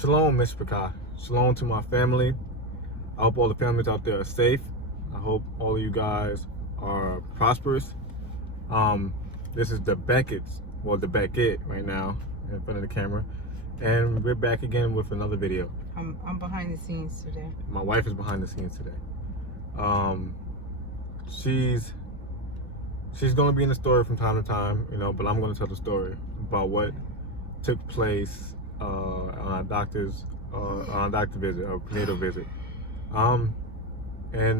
Shalom, Mishpachah. Shalom to my family. I hope all the families out there are safe. I hope all of you guys are prosperous. This is the Beckett's, well, the Beckett right now in front of the camera, and we're back again with another video. I'm behind the scenes today. My wife is behind the scenes today. She's going to be in the story from time to time, but I'm going to tell the story about what took place on our doctor visit, or prenatal visit. And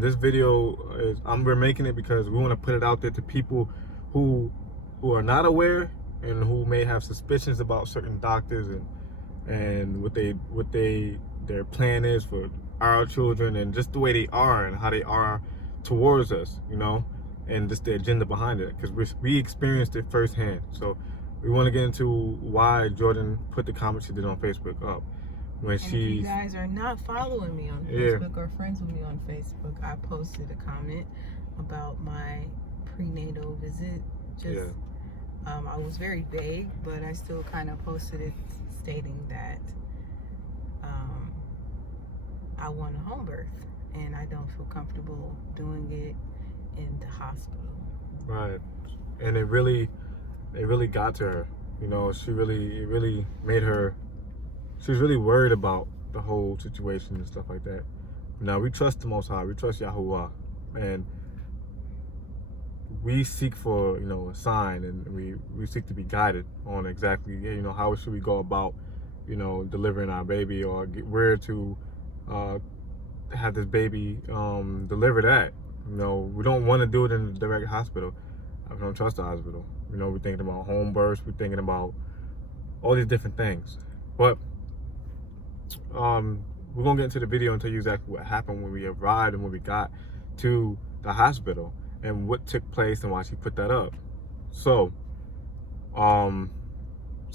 this video is we're making it because we want to put it out there to people who are not aware and who may have suspicions about certain doctors and what their plan is for our children, and just the way they are and how they are towards us, and just the agenda behind it, because we experienced it firsthand. So we want to get into why Jordan put the comment she did on Facebook up. If you guys are not following me on Facebook or friends with me on Facebook, I posted a comment about my prenatal visit. I was very vague, but I still kind of posted it stating that I want a home birth and I don't feel comfortable doing it in the hospital. Right. And it really got to her. It really made her, she was really worried about the whole situation and stuff like that. Now, we trust the Most High, we trust Yahuwah, and we seek for, a sign, and we seek to be guided on exactly, how should we go about, delivering our baby, or where to have this baby delivered at. We don't want to do it in the direct hospital. I don't trust the hospital. We're thinking about home births, we're thinking about all these different things. But we're gonna get into the video and tell you exactly what happened when we arrived and when we got to the hospital and what took place and why she put that up. So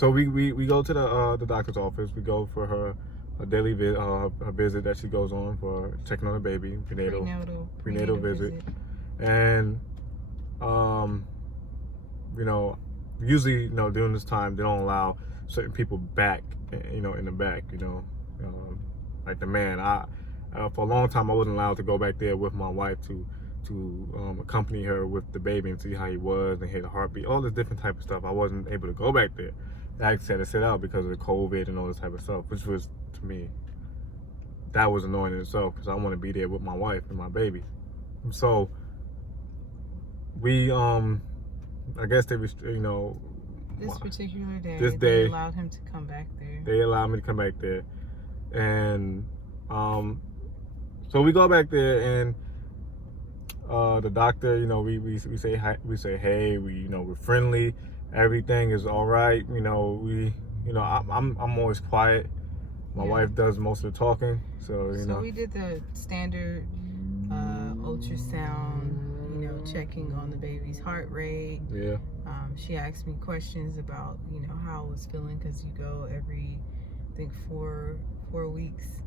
we go to the doctor's office. We go for her daily her visit that she goes on for checking on the baby, prenatal visit. And usually, during this time, they don't allow certain people back, in the back, like the man. For a long time, I wasn't allowed to go back there with my wife to accompany her with the baby and see how he was and hear the heartbeat, all this different type of stuff. I wasn't able to go back there. I actually had to sit out because of the COVID and all this type of stuff, which was, to me, that was annoying in itself, because I want to be there with my wife and my baby. So we, I guess they, this particular day, they allowed him to come back there. They allowed me to come back there, and so we go back there, and the doctor, we say hi, we say hey, we're friendly, everything is all right. I'm always quiet. My wife does most of the talking, so we did the standard ultrasound, checking on the baby's heart rate. Yeah. She asked me questions about, how I was feeling, because you go every, I think, 4 weeks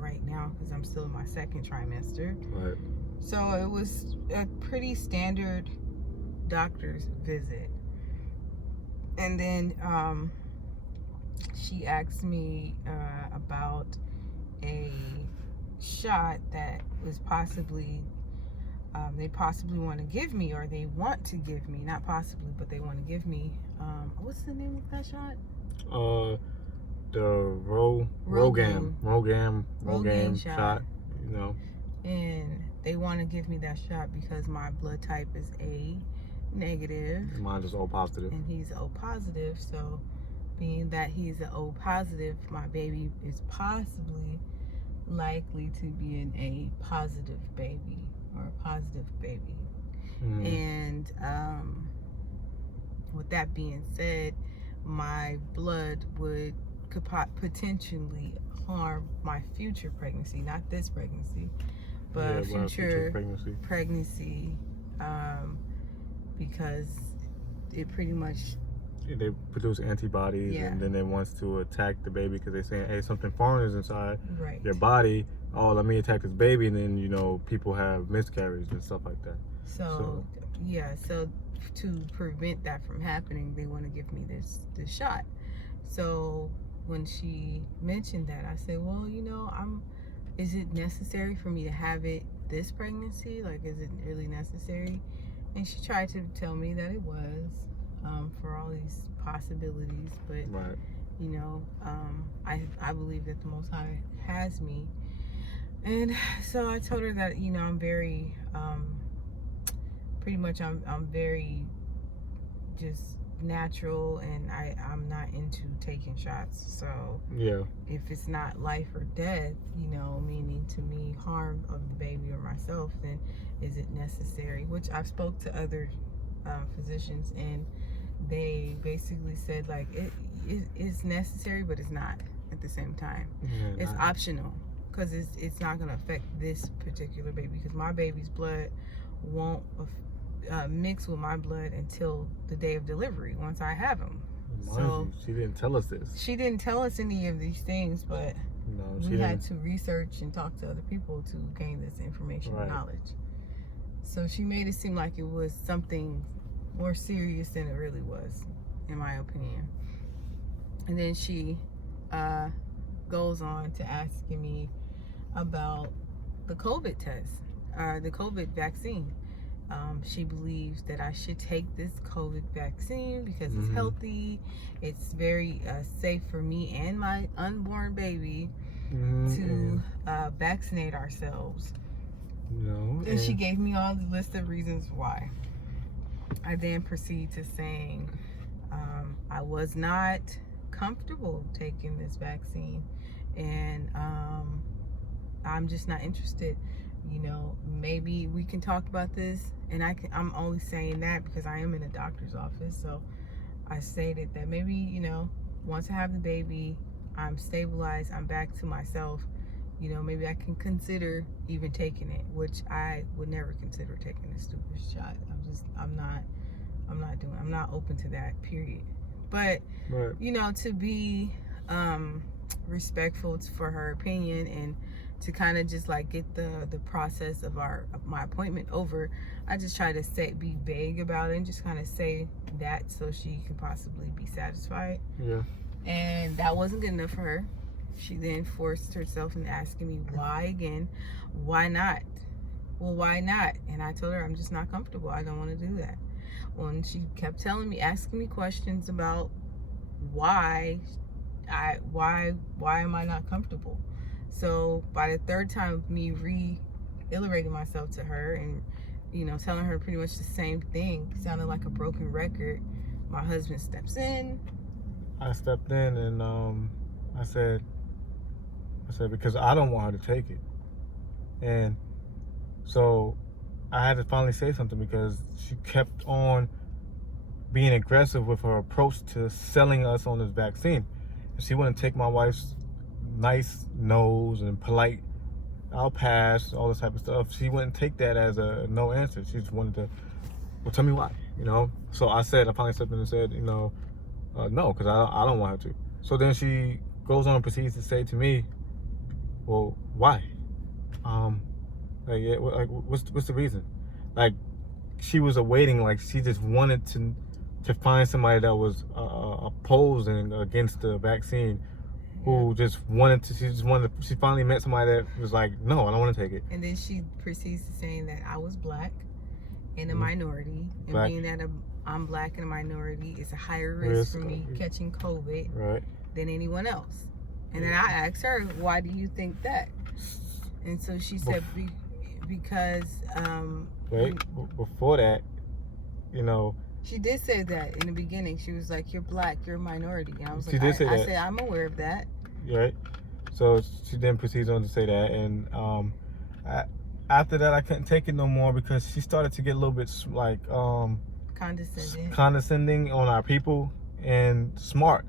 right now, because I'm still in my second trimester. Right. So it was a pretty standard doctor's visit. And then she asked me about a shot that was possibly they possibly want to give me, or they want to give me, not possibly, but they want to give me, what's the name of that shot? The Rogam shot, And they want to give me that shot because my blood type is A negative. Mine is O positive. And he's O positive, so being that he's an O positive, my baby is possibly likely to be an A positive baby, or a positive baby. And with that being said, my blood could potentially harm my future pregnancy, not this pregnancy, but future pregnancy, because it pretty much, they produce antibodies, and then they want to attack the baby because they're saying, hey, something foreign is inside your body. Oh, let me attack this baby, and then people have miscarriages and stuff like that. So to prevent that from happening, they want to give me this shot. So when she mentioned that, I said, well, is it necessary for me to have it this pregnancy? Like, is it really necessary? And she tried to tell me that it was, for all these possibilities, but right. I believe that the Most High has me. And so I told her that, I'm very, pretty much I'm very just natural, and I'm not into taking shots. So yeah, if it's not life or death, meaning to me harm of the baby or myself, then is it necessary? Which I've spoke to other physicians, and they basically said like it's necessary, but it's not at the same time. Yeah, it's optional, because it's not going to affect this particular baby, because my baby's blood won't mix with my blood until the day of delivery, once I have him. So she didn't tell us this. She didn't tell us any of these things, but we had to research and talk to other people to gain this information and knowledge. So she made it seem like it was something more serious than it really was, in my opinion. And then she goes on to asking me about the COVID test, the COVID vaccine. She believes that I should take this COVID vaccine because it's healthy. It's very safe for me and my unborn baby to vaccinate ourselves. And she gave me all the list of reasons why. I then proceed to saying I was not comfortable taking this vaccine, and I'm just not interested. Maybe we can talk about this, and I'm only saying that because I am in a doctor's office. So I stated that maybe, once I have the baby, I'm stabilized, I'm back to myself, maybe I can consider even taking it, which I would never consider taking this stupid shot. I'm not open to that, period. But to be respectful for her opinion, and to kind of just like get the process of my appointment over, I just try to be vague about it and just kind of say that so she can possibly be satisfied. Yeah. And that wasn't good enough for her. She then forced herself into asking me why again. Why not? Well, why not? And I told her I'm just not comfortable. I don't want to do that. When she kept asking me questions about why am I not comfortable? So by the third time of me reiterating myself to her and telling her pretty much the same thing, sounded like a broken record, my husband steps in. I stepped in, and I said because I don't want her to take it. And so I had to finally say something, because she kept on being aggressive with her approach to selling us on this vaccine. She wouldn't take my wife's nice nose and polite, I'll pass, all this type of stuff. She wouldn't take that as a no answer. She just wanted to, well, tell me why, So I finally stepped in and said, no, because I don't want her to. So then she goes on and proceeds to say to me, well, why? What's the reason? Like, she was awaiting, like she just wanted to find somebody that was opposing against the vaccine, who she finally met somebody that was like, no, I don't want to take it. And then she proceeds to saying that I was black and a minority, and being that I'm black and a minority, it's a higher risk for me catching COVID than anyone else. And then I asked her, why do you think that? And so she said, because before that, she did say that in the beginning. She was like, you're black, you're a minority. And I was I said, I'm aware of that. Right. So she then proceeds on to say that. And after that, I couldn't take it no more, because she started to get a little bit like condescending on our people and smart.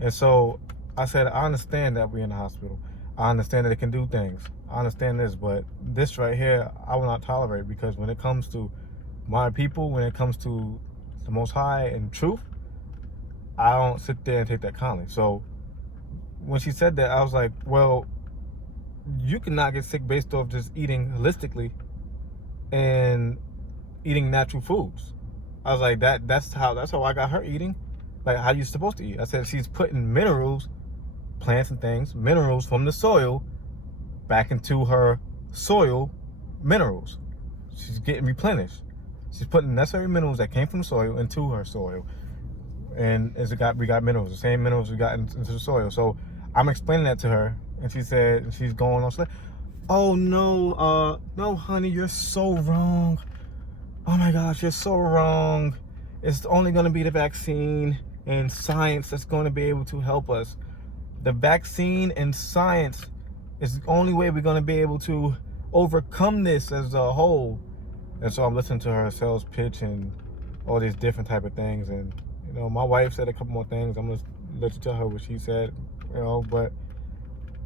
And so I said, I understand that we're in the hospital. I understand that it can do things. I understand this, but this right here, I will not tolerate, because when it comes to my people, when it comes to the Most High and truth, I don't sit there and take that kindly. So when she said that, I was like, well, you cannot get sick based off just eating holistically and eating natural foods. I was like, that's how I got her eating, like how you supposed to eat. I said, she's putting minerals plants and things, minerals from the soil back into her soil minerals. She's getting replenished. She's putting necessary minerals that came from the soil into her soil. And we got minerals, the same minerals we got into the soil. So I'm explaining that to her, and she said, she's going on, she's like, oh no, no honey, you're so wrong. Oh my gosh, you're so wrong. It's only gonna be the vaccine and science that's gonna be able to help us. The vaccine and science is the only way we're gonna be able to overcome this as a whole. And so I'm listening to her sales pitch and all these different type of things. And you know, my wife said a couple more things. I'm gonna let you tell her what she said. You know, but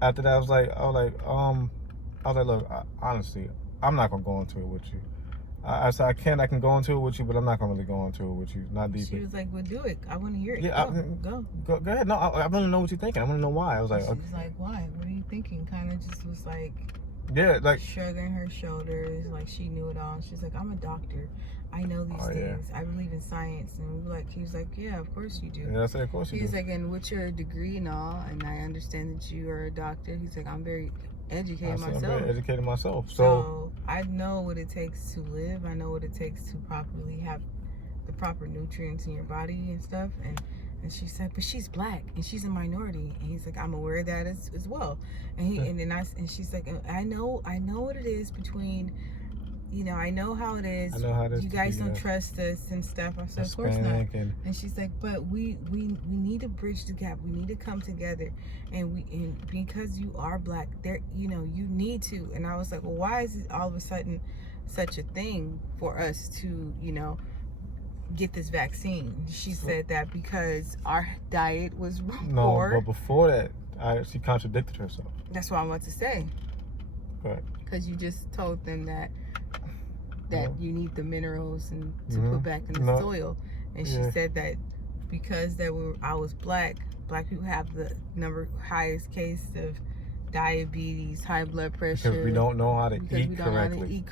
after that, I was like, look, honestly, I'm not gonna go into it with you. I said I can go into it with you, but I'm not gonna really go into it with you. Not deeply. She was like, well, do it. I want to hear it. Yeah, go ahead. No, I want to know what you're thinking. I want to know why. I was like, she was like, why? What are you thinking? Kind of just was like, yeah, like shrugging her shoulders, like she knew it all. She's like, I'm a doctor. I know these things. I believe in science. And we were like, he was like, yeah, of course you do. Yeah, I said, of course you do. He's like, and what's your degree and all? And I understand that you are a doctor. He's like, I'm very educated myself. I'm very educated myself. So I know what it takes to live. I know what it takes to properly have the proper nutrients in your body and stuff. And she said, but she's black and she's a minority. And he's like, I'm aware of that as well. And she's like, I know what it is between, you know, I know how it is. I know how it is. You guys don't trust us and stuff. I said, of course not. And she's like, but we need to bridge the gap. We need to come together. And because you are black, there, you know, you need to. And I was like, well, why is it all of a sudden such a thing for us to, you know, get this vaccine? She said that because our diet was poor. No, but before that, she contradicted herself. That's what I'm about to say. Right. Because you just told them that you need the minerals and to put back in the soil, and she said that because I was black people have the highest case of diabetes, high blood pressure, because we don't know how to eat correctly.